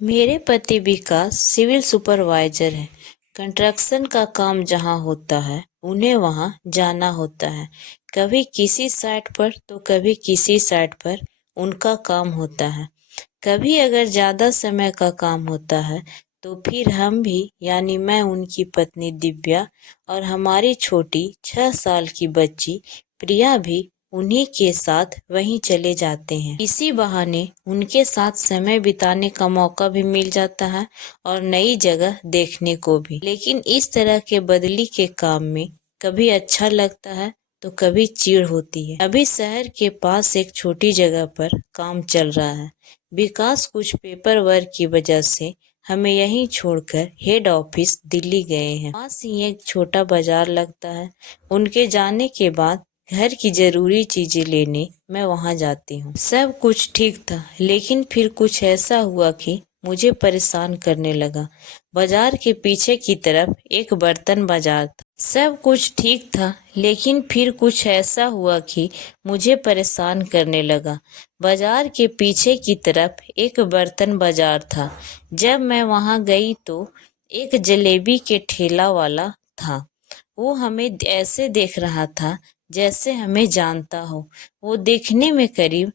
मेरे पति विकास civil supervisor हैं। कंस्ट्रक्शन का काम जहां होता है उन्हें वहां जाना होता है। कभी किसी साइट पर तो कभी किसी साइट पर उनका काम होता है। कभी अगर ज्यादा समय का काम होता है तो फिर हम भी यानी मैं उनकी पत्नी दिव्या और हमारी छोटी 6 साल की बच्ची प्रिया भी उन्हीं के साथ वहीं चले जाते हैं। इसी बहाने उनके साथ समय बिताने का मौका भी मिल जाता है और नई जगह देखने को भी। लेकिन इस तरह के बदली के काम में कभी अच्छा लगता है तो कभी चिढ़ होती है। अभी शहर के पास एक छोटी जगह पर काम चल रहा है। विकास कुछ पेपर वर्क की वजह से हमें यहीं छोड़कर हेड ऑफिस दिल्ली गए हैं। पास ही एक छोटा बाजार लगता है। उनके जाने के बाद घर की जरूरी चीजें लेने मैं वहां जाती हूँ। सब कुछ ठीक था, लेकिन फिर कुछ ऐसा हुआ कि मुझे परेशान करने लगा। बाजार के पीछे की तरफ एक बर्तन बाजार था। सब कुछ ठीक था, लेकिन फिर कुछ ऐसा हुआ कि मुझे परेशान करने लगा। बाजार के पीछे की तरफ एक बर्तन बाजार था। जब मैं वहां गई तो एक जलेबी के ठेला वाला था। वो हमें ऐसे देख रहा था जैसे हमें जानता हो। वो देखने में करीब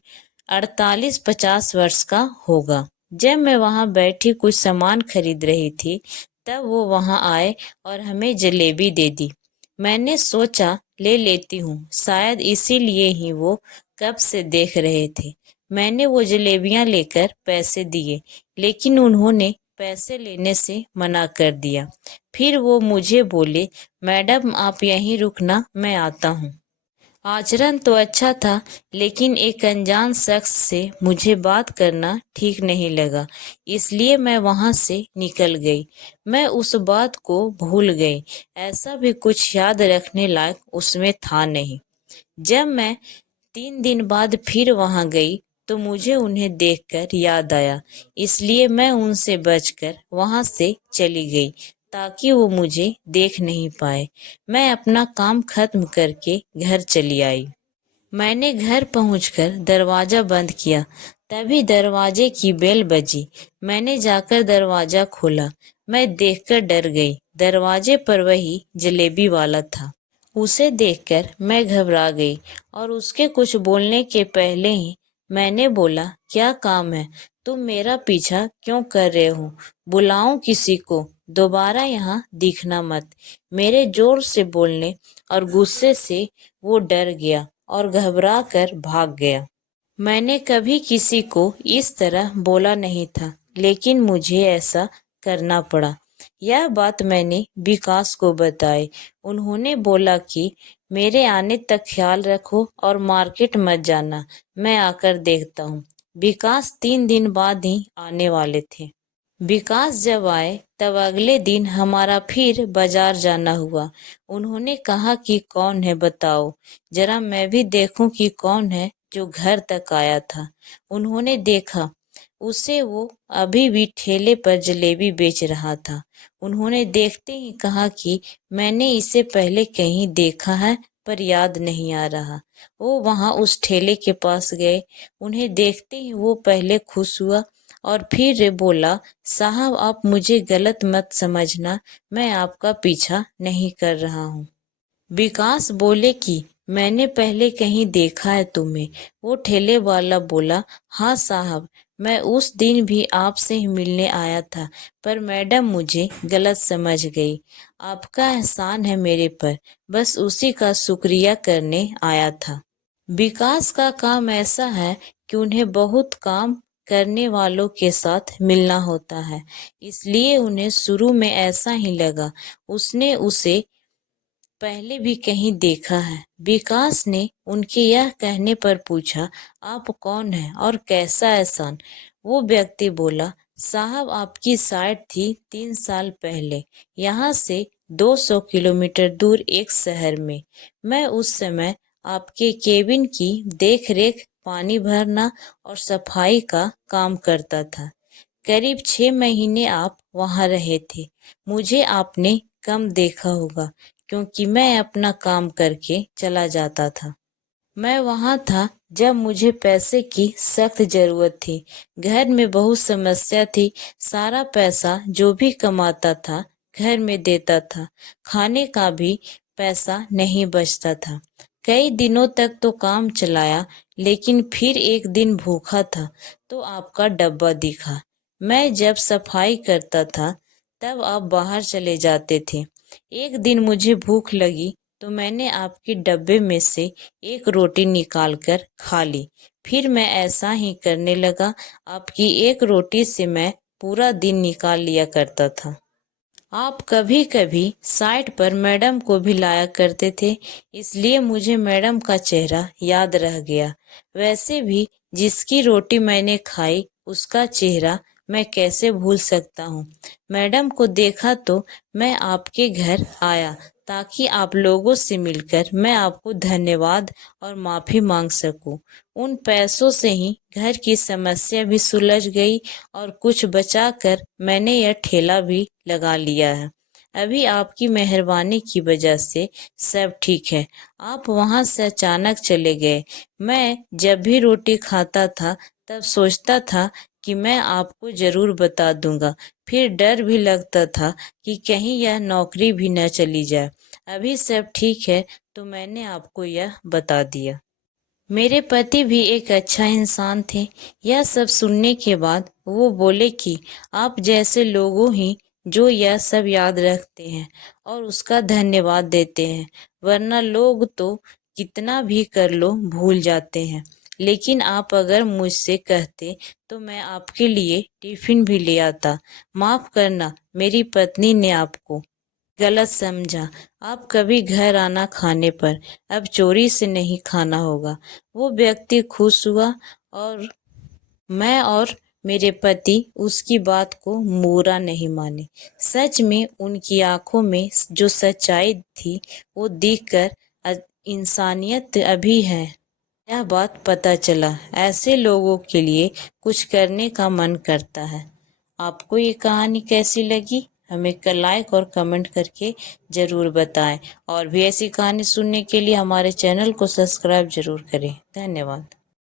48-50 वर्ष का होगा। जब मैं वहां बैठी कुछ सामान खरीद रही थी तब वो वहां आए और हमें जलेबी दे दी। मैंने सोचा ले लेती हूँ, शायद इसीलिए ही वो कब से देख रहे थे। मैंने वो जलेबियां लेकर पैसे दिए, लेकिन उन्होंने पैसे लेने से मना कर दिया। फिर वो मुझे बोले, मैडम आप यहीं रुकना, मैं आता हूँ। आचरण तो अच्छा था, लेकिन एक अनजान शख्स से मुझे बात करना ठीक नहीं लगा, इसलिए मैं वहां से निकल गई। मैं उस बात को भूल गई। ऐसा भी कुछ याद रखने लायक उसमें था नहीं। जब मैं 3 दिन बाद फिर वहां गई तो मुझे उन्हें देखकर याद आया, इसलिए मैं उनसे बचकर वहां से चली गई ताकि वो मुझे देख नहीं पाए। मैं अपना काम खत्म करके घर चली आई। मैंने घर पहुंचकर दरवाजा बंद किया, तभी दरवाजे की बेल बजी। मैंने जाकर दरवाजा खोला। मैं देखकर डर गई। दरवाजे पर वही जलेबी वाला था। उसे देखकर मैं घबरा गई और उसके कुछ बोलने के पहले ही मैंने बोला, क्या काम है? तुम मेरा पीछा क्यों कर रहे हो? बुलाऊं किसी को? दोबारा यहाँ दिखना मत। मेरे जोर से बोलने और गुस्से से वो डर गया और घबरा कर भाग गया। मैंने कभी किसी को इस तरह बोला नहीं था, लेकिन मुझे ऐसा करना पड़ा। यह बात मैंने विकास को बताई। उन्होंने बोला कि मेरे आने तक ख्याल रखो और मार्केट मत जाना, मैं आकर देखता हूँ। विकास 3 दिन बाद ही आने वाले थे। विकास जब आए तब अगले दिन हमारा फिर बाजार जाना हुआ। उन्होंने कहा कि कौन है बताओ, जरा मैं भी देखूं कि कौन है जो घर तक आया था। उन्होंने देखा, उसे वो अभी भी ठेले पर जलेबी बेच रहा था। उन्होंने देखते ही कहा कि मैंने इसे पहले कहीं देखा है पर याद नहीं आ रहा। वो वहां उस ठेले के पास गए। उन्हें देखते ही वो पहले खुश हुआ और फिर बोला, साहब आप मुझे गलत मत समझना, मैं आपका पीछा नहीं कर रहा हूँ। विकास बोले कि मैंने पहले कहीं देखा है तुम्हें। वो ठेले वाला बोला, हाँ साहब, मैं उस दिन भी आपसे ही मिलने आया था, पर मैडम मुझे गलत समझ गई। आपका एहसान है मेरे पर, बस उसी का शुक्रिया करने आया था। विकास का काम ऐसा है कि उन्हें बहुत काम करने वालों के साथ मिलना होता है, इसलिए उन्हें शुरू में ऐसा ही लगा उसने उसे पहले भी कहीं देखा है। विकास ने उनके यह कहने पर पूछा, आप कौन हैं और कैसा एहसान? वो व्यक्ति बोला, साहब आपकी साइट थी 3 साल पहले, यहाँ से 200 किलोमीटर दूर एक शहर में। मैं उस समय आपके केबिन की देख रेख, पानी भरना और सफाई का काम करता था। करीब 6 महीने आप वहां रहे थे। मुझे आपने कम देखा होगा, क्योंकि मैं अपना काम करके चला जाता था। मैं वहां था जब मुझे पैसे की सख्त जरूरत थी। घर में बहुत समस्या थी। सारा पैसा जो भी कमाता था घर में देता था। खाने का भी पैसा नहीं बचता था। कई दिनों तक तो काम चलाया, लेकिन फिर एक दिन भूखा था तो आपका डब्बा दिखा। मैं जब सफाई करता था तब आप बाहर चले जाते थे। एक दिन मुझे भूख लगी तो मैंने आपके डब्बे में से एक रोटी निकाल कर खा ली। फिर मैं ऐसा ही करने लगा। आपकी एक रोटी से मैं पूरा दिन निकाल लिया करता था। आप कभी कभी साइट पर मैडम को भी लाया करते थे, इसलिए मुझे मैडम का चेहरा याद रह गया। वैसे भी जिसकी रोटी मैंने खाई उसका चेहरा मैं कैसे भूल सकता हूँ। मैडम को देखा तो मैं आपके घर आया ताकि आप लोगों से मिलकर मैं आपको धन्यवाद और माफी मांग सकूं। उन पैसों से ही घर की समस्या भी सुलझ गई और कुछ बचा कर मैंने यह ठेला भी लगा लिया है। अभी आपकी मेहरबानी की वजह से सब ठीक है। आप वहां से अचानक चले गए। मैं जब भी रोटी खाता था तब सोचता था कि मैं आपको जरूर बता दूंगा। फिर डर भी लगता था कि कहीं यह नौकरी भी न चली जाए। अभी सब ठीक है तो मैंने आपको यह बता दिया। मेरे पति भी एक अच्छा इंसान थे। यह सब सुनने के बाद वो बोले कि आप जैसे लोगों ही जो यह सब याद रखते हैं और उसका धन्यवाद देते हैं, वरना लोग तो कितना भी कर लो भूल जाते हैं। लेकिन आप अगर मुझसे कहते तो मैं आपके लिए टिफिन भी ले आता। माफ करना, मेरी पत्नी ने आपको गलत समझा। आप कभी घर आना खाने पर अब चोरी से नहीं खाना होगा। वो व्यक्ति खुश हुआ और मैं और मेरे पति उसकी बात को बुरा नहीं माने। सच में उनकी आंखों में जो सच्चाई थी वो देखकर इंसानियत अभी है यह बात पता चला। ऐसे लोगों के लिए कुछ करने का मन करता है। आपको ये कहानी कैसी लगी हमें लाइक और कमेंट करके जरूर बताएं और भी ऐसी कहानी सुनने के लिए हमारे चैनल को सब्सक्राइब जरूर करें। धन्यवाद।